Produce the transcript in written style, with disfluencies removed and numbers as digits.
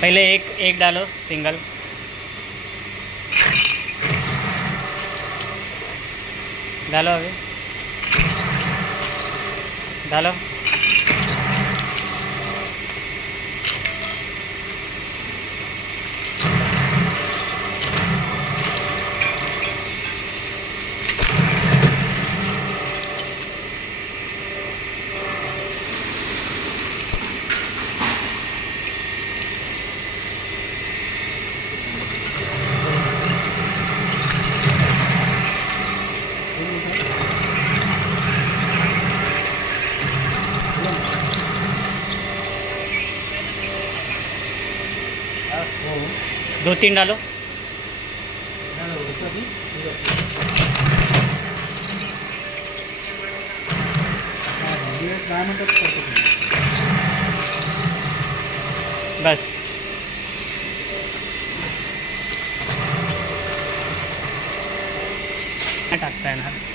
पहले एक एक डालो सिंगल, डालो अभी, डालो। दो तीन डालो। बस टाकता येणार।